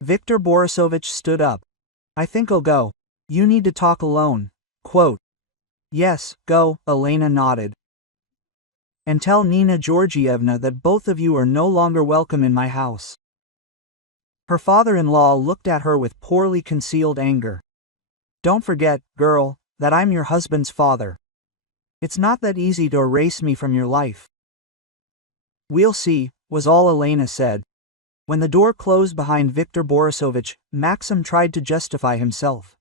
Viktor Borisovich stood up. "I think I'll go. You need to talk alone." Quote. "Yes, go," Elena nodded. "And tell Nina Georgievna that both of you are no longer welcome in my house." Her father-in-law looked at her with poorly concealed anger. "Don't forget, girl, that I'm your husband's father. It's not that easy to erase me from your life." "We'll see," was all Elena said. When the door closed behind Viktor Borisovich, Maxim tried to justify himself.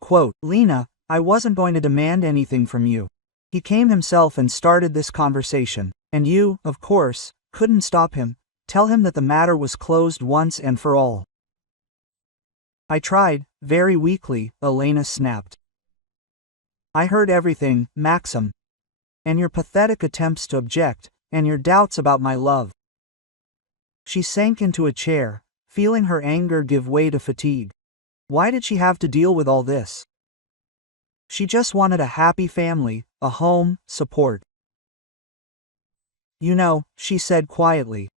Quote, "Lena, I wasn't going to demand anything from you. He came himself and started this conversation. And you, of course, couldn't stop him. Tell him that the matter was closed once and for all. I tried, very weakly, Elena snapped. I heard everything, Maxim. And your pathetic attempts to object, and your doubts about my love. She sank into a chair, feeling her anger give way to fatigue. Why did she have to deal with all this? She just wanted a happy family, a home, support. You know, she said quietly.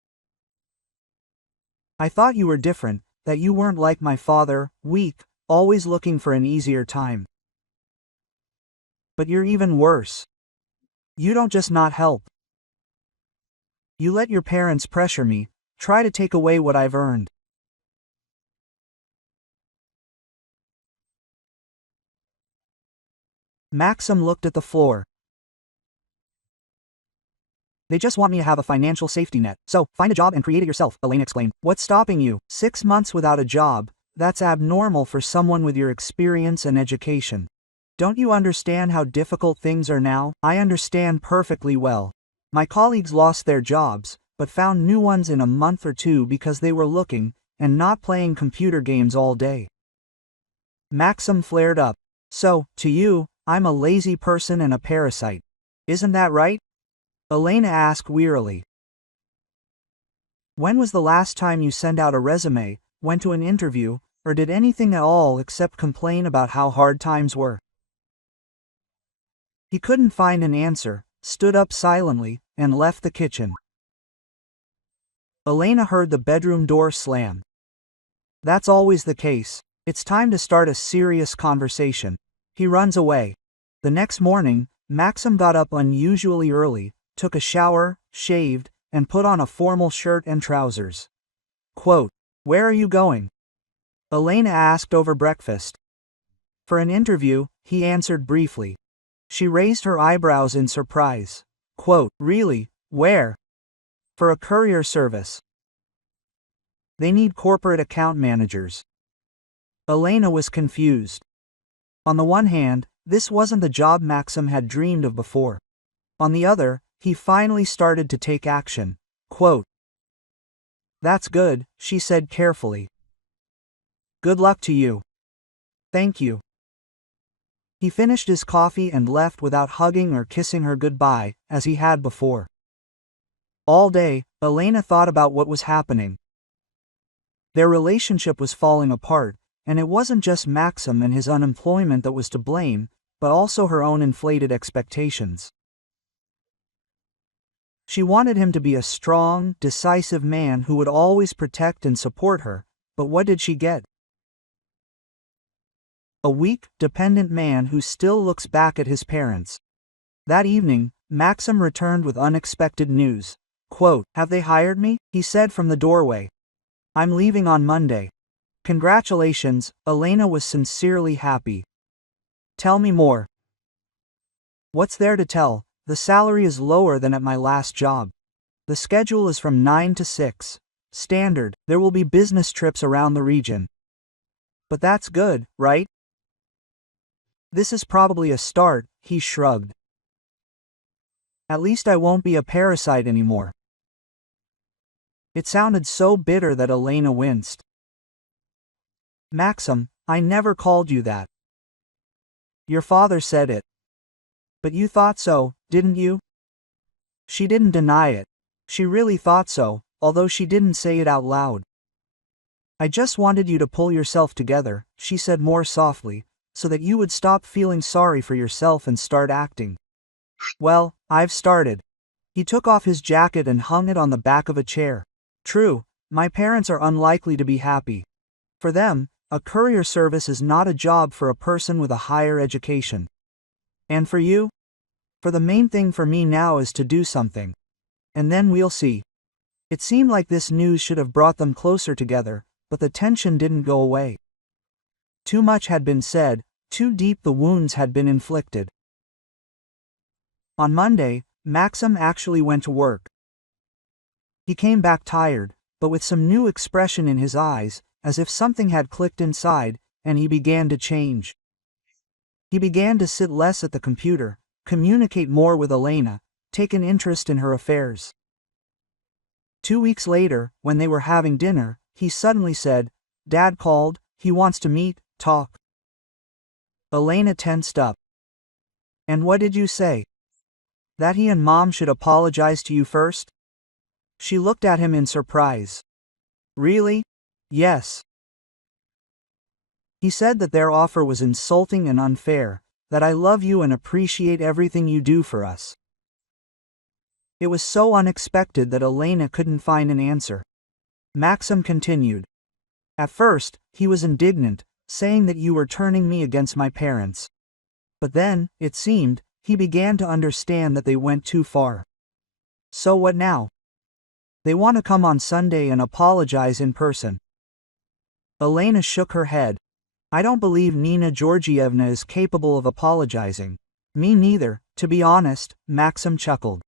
I thought you were different, that you weren't like my father, weak, always looking for an easier time. But you're even worse. You don't just not help. You let your parents pressure me, try to take away what I've earned. Maxim looked at the floor. They just want me to have a financial safety net, so find a job and create it yourself, Elena explained. What's stopping you? 6 months without a job, that's abnormal for someone with your experience and education. Don't you understand how difficult things are now? I understand perfectly well. My colleagues lost their jobs, but found new ones in a month or two because they were looking, and not playing computer games all day. Maxim flared up. So, to you, I'm a lazy person and a parasite. Isn't that right? Elena asked wearily. When was the last time you sent out a resume, went to an interview, or did anything at all except complain about how hard times were? He couldn't find an answer, stood up silently, and left the kitchen. Elena heard the bedroom door slam. That's always the case. It's time to start a serious conversation. He runs away. The next morning, Maxim got up unusually early, took a shower, shaved, and put on a formal shirt and trousers. Quote, "Where are you going?" Elena asked over breakfast. For an interview, he answered briefly. She raised her eyebrows in surprise. Quote, "Really? Where?" "For a courier service. They need corporate account managers." Elena was confused. On the one hand, this wasn't the job Maxim had dreamed of before. On the other, he finally started to take action. Quote, "That's good," she said carefully. "Good luck to you." "Thank you." He finished his coffee and left without hugging or kissing her goodbye, as he had before. All day, Elena thought about what was happening. Their relationship was falling apart, and it wasn't just Maxim and his unemployment that was to blame, but also her own inflated expectations. She wanted him to be a strong, decisive man who would always protect and support her, but what did she get? A weak, dependent man who still looks back at his parents. That evening, Maxim returned with unexpected news. Quote, "Have they hired me?" he said from the doorway. "I'm leaving on Monday." Congratulations, Elena was sincerely happy. "Tell me more." "What's there to tell? The salary is lower than at my last job. The schedule is from 9 to 6. Standard, there will be business trips around the region." "But that's good, right?" "This is probably a start," he shrugged. "At least I won't be a parasite anymore." It sounded so bitter that Elena winced. "Maxim, I never called you that." "Your father said it." "But you thought so, didn't you?" She didn't deny it. She really thought so, although she didn't say it out loud. "I just wanted you to pull yourself together," she said more softly, "so that you would stop feeling sorry for yourself and start acting." "Well, I've started." He took off his jacket and hung it on the back of a chair. "True, my parents are unlikely to be happy. For them, a courier service is not a job for a person with a higher education. And for you? For the main thing for me now is to do something. And then we'll see." It seemed like this news should have brought them closer together, but the tension didn't go away. Too much had been said, too deep the wounds had been inflicted. On Monday, Maxim actually went to work. He came back tired, but with some new expression in his eyes, as if something had clicked inside, and he began to change. He began to sit less at the computer, communicate more with Elena, take an interest in her affairs. 2 weeks later, when they were having dinner, he suddenly said, "Dad called, he wants to meet, talk." Elena tensed up. "And what did you say?" "That he and Mom should apologize to you first?" She looked at him in surprise. "Really?" "Yes." He said that their offer was insulting and unfair, that I love you and appreciate everything you do for us. It was so unexpected that Elena couldn't find an answer. Maxim continued. "At first, he was indignant, saying that you were turning me against my parents. But then, it seemed, he began to understand that they went too far. So what now? They want to come on Sunday and apologize in person." Elena shook her head. "I don't believe Nina Georgievna is capable of apologizing." "Me neither, to be honest," Maxim chuckled.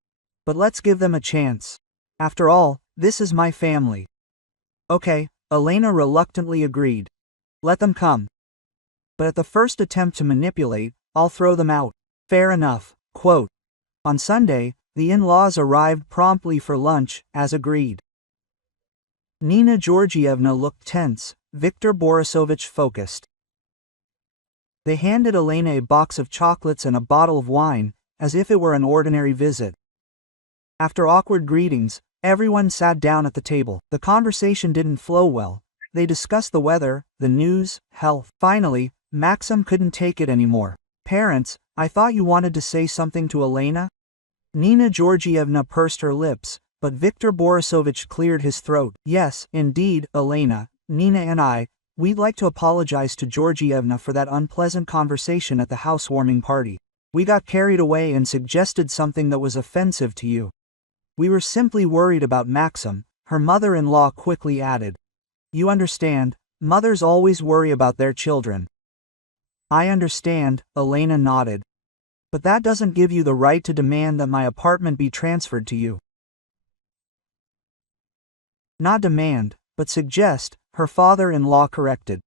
"But let's give them a chance. After all, this is my family." "Okay," Elena reluctantly agreed. "Let them come. But at the first attempt to manipulate, I'll throw them out." "Fair enough." Quote. On Sunday, the in-laws arrived promptly for lunch, as agreed. Nina Georgievna looked tense, Viktor Borisovich focused. They handed Elena a box of chocolates and a bottle of wine, as if it were an ordinary visit. After awkward greetings, everyone sat down at the table. The conversation didn't flow well. They discussed the weather, the news, health. Finally, Maxim couldn't take it anymore. "Parents, I thought you wanted to say something to Elena?" Nina Georgievna pursed her lips, but Viktor Borisovich cleared his throat. "Yes, indeed, Elena, Nina and we'd like to apologize to Georgievna for that unpleasant conversation at the housewarming party. We got carried away and suggested something that was offensive to you. We were simply worried about Maxim," her mother-in-law quickly added. "You understand, mothers always worry about their children." "I understand," Elena nodded. "But that doesn't give you the right to demand that my apartment be transferred to you." "Not demand, but suggest," her father-in-law corrected.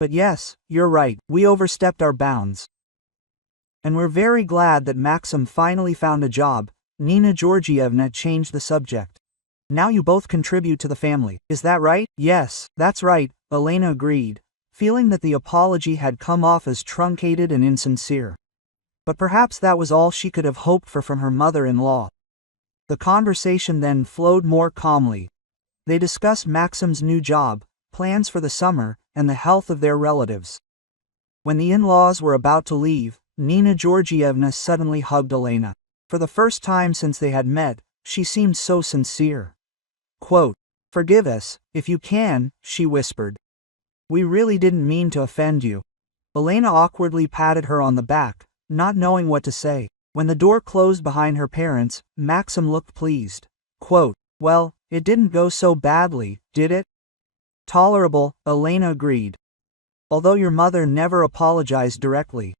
"But yes, you're right, we overstepped our bounds. And we're very glad that Maxim finally found a job." Nina Georgievna changed the subject. "Now you both contribute to the family, is that right?" "Yes, that's right," Elena agreed, feeling that the apology had come off as truncated and insincere. But perhaps that was all she could have hoped for from her mother-in-law. The conversation then flowed more calmly. They discussed Maxim's new job, plans for the summer, and the health of their relatives. When the in-laws were about to leave, Nina Georgievna suddenly hugged Elena. For the first time since they had met, she seemed so sincere. Quote, "Forgive us, if you can," she whispered. "We really didn't mean to offend you." Elena awkwardly patted her on the back, not knowing what to say. When the door closed behind her parents, Maxim looked pleased. Quote, "Well, it didn't go so badly, did it?" "Tolerable," Elena agreed. "Although your mother never apologized directly."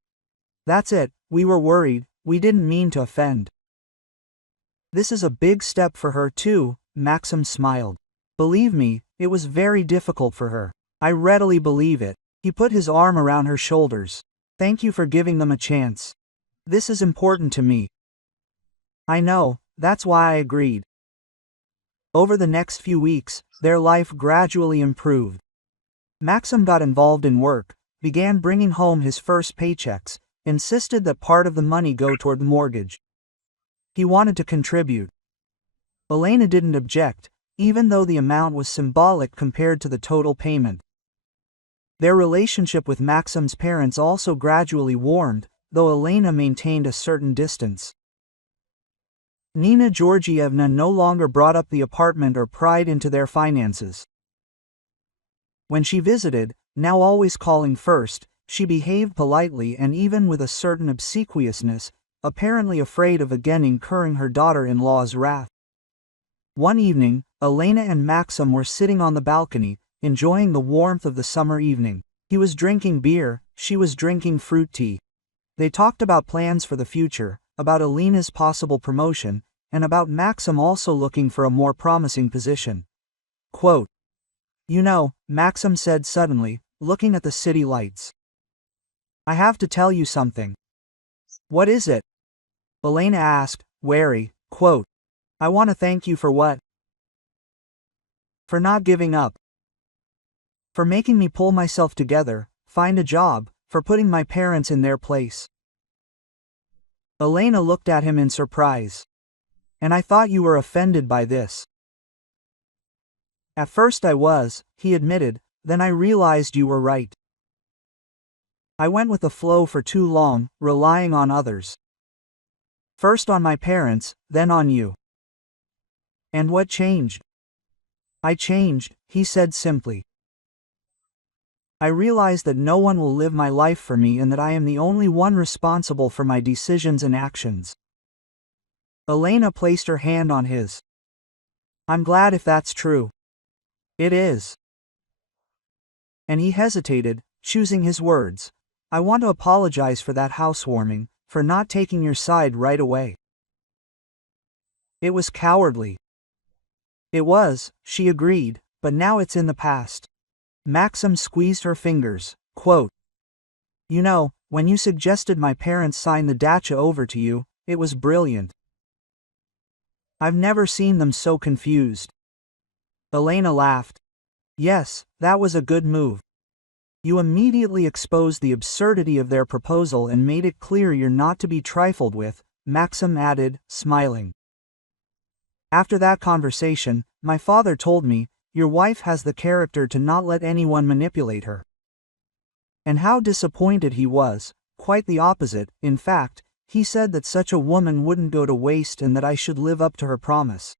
"That's it, we were worried, we didn't mean to offend." "This is a big step for her too," Maxim smiled. "Believe me, it was very difficult for her. I readily believe it." He put his arm around her shoulders. "Thank you for giving them a chance. This is important to me." "I know, that's why I agreed." Over the next few weeks, their life gradually improved. Maxim got involved in work, began bringing home his first paychecks, insisted that part of the money go toward the mortgage. He wanted to contribute. Elena didn't object, even though the amount was symbolic compared to the total payment. Their relationship with Maxim's parents also gradually warmed, though Elena maintained a certain distance. Nina Georgievna no longer brought up the apartment or pried into their finances. When she visited, now always calling first, she behaved politely and even with a certain obsequiousness, apparently afraid of again incurring her daughter-in-law's wrath. One evening, Elena and Maxim were sitting on the balcony, enjoying the warmth of the summer evening. He was drinking beer, she was drinking fruit tea. They talked about plans for the future, about Elena's possible promotion, and about Maxim also looking for a more promising position. Quote, "You know," Maxim said suddenly, looking at the city lights. I have to tell you something. What is it? Elena asked, wary, quote, I want to thank you for what? For not giving up. For making me pull myself together, find a job, for putting my parents in their place. Elena looked at him in surprise. And I thought you were offended by this. At first I was, he admitted, then I realized you were right. I went with the flow for too long, relying on others. First on my parents, then on you. And what changed? I changed, he said simply. I realized that no one will live my life for me and that I am the only one responsible for my decisions and actions. Elena placed her hand on his. I'm glad if that's true. It is. And he hesitated, choosing his words. I want to apologize for that housewarming, for not taking your side right away. It was cowardly. It was, she agreed, but now it's in the past. Maxim squeezed her fingers, quote, You know, when you suggested my parents sign the dacha over to you, it was brilliant. I've never seen them so confused. Elena laughed. Yes, that was a good move. You immediately exposed the absurdity of their proposal and made it clear you're not to be trifled with, Maxim added, smiling. After that conversation, my father told me, your wife has the character to not let anyone manipulate her. And how disappointed he was, quite the opposite, in fact, he said that such a woman wouldn't go to waste and that I should live up to her promise.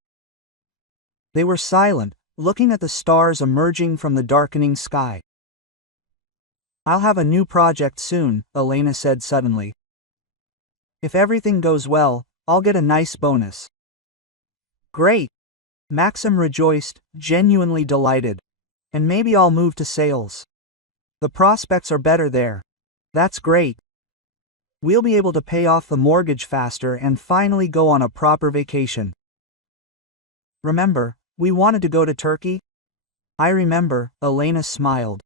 They were silent, looking at the stars emerging from the darkening sky. I'll have a new project soon, Elena said suddenly. If everything goes well, I'll get a nice bonus. Great! Maxim rejoiced, genuinely delighted. And maybe I'll move to sales. The prospects are better there. That's great. We'll be able to pay off the mortgage faster and finally go on a proper vacation. Remember, we wanted to go to Turkey? I remember, Elena smiled.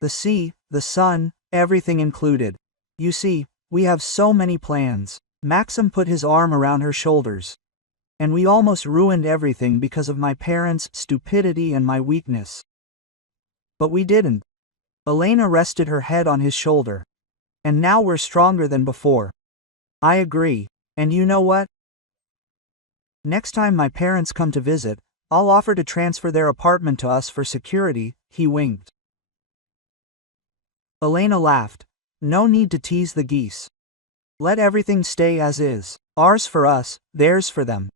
The sea, the sun, everything included. You see, we have so many plans. Maxim put his arm around her shoulders. And we almost ruined everything because of my parents' stupidity and my weakness. But we didn't. Elena rested her head on his shoulder. And now we're stronger than before. I agree. And you know what? Next time my parents come to visit, I'll offer to transfer their apartment to us for security, he winked. Elena laughed. No need to tease the geese. Let everything stay as is. Ours for us, theirs for them.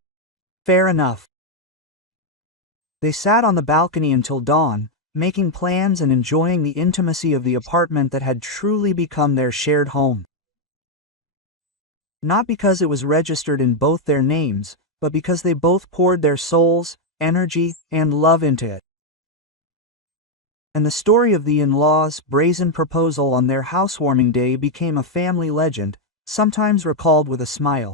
Fair enough. They sat on the balcony until dawn, making plans and enjoying the intimacy of the apartment that had truly become their shared home. Not because it was registered in both their names, but because they both poured their souls, energy, and love into it. And the story of the in-laws' brazen proposal on their housewarming day became a family legend, sometimes recalled with a smile.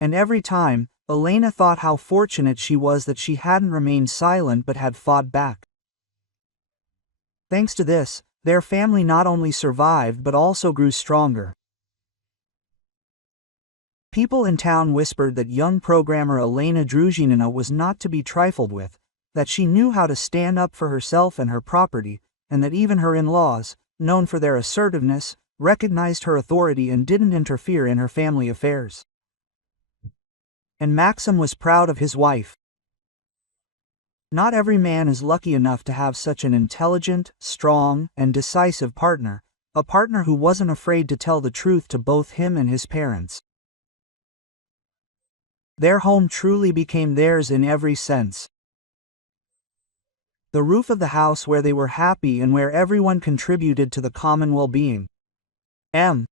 And every time, Elena thought how fortunate she was that she hadn't remained silent but had fought back. Thanks to this, their family not only survived but also grew stronger. People in town whispered that young programmer Elena Druzhinina was not to be trifled with, that she knew how to stand up for herself and her property, and that even her in-laws, known for their assertiveness, recognized her authority and didn't interfere in her family affairs. And Maxim was proud of his wife. Not every man is lucky enough to have such an intelligent, strong, and decisive partner, a partner who wasn't afraid to tell the truth to both him and his parents. Their home truly became theirs in every sense. The roof of the house where they were happy and where everyone contributed to the common well-being.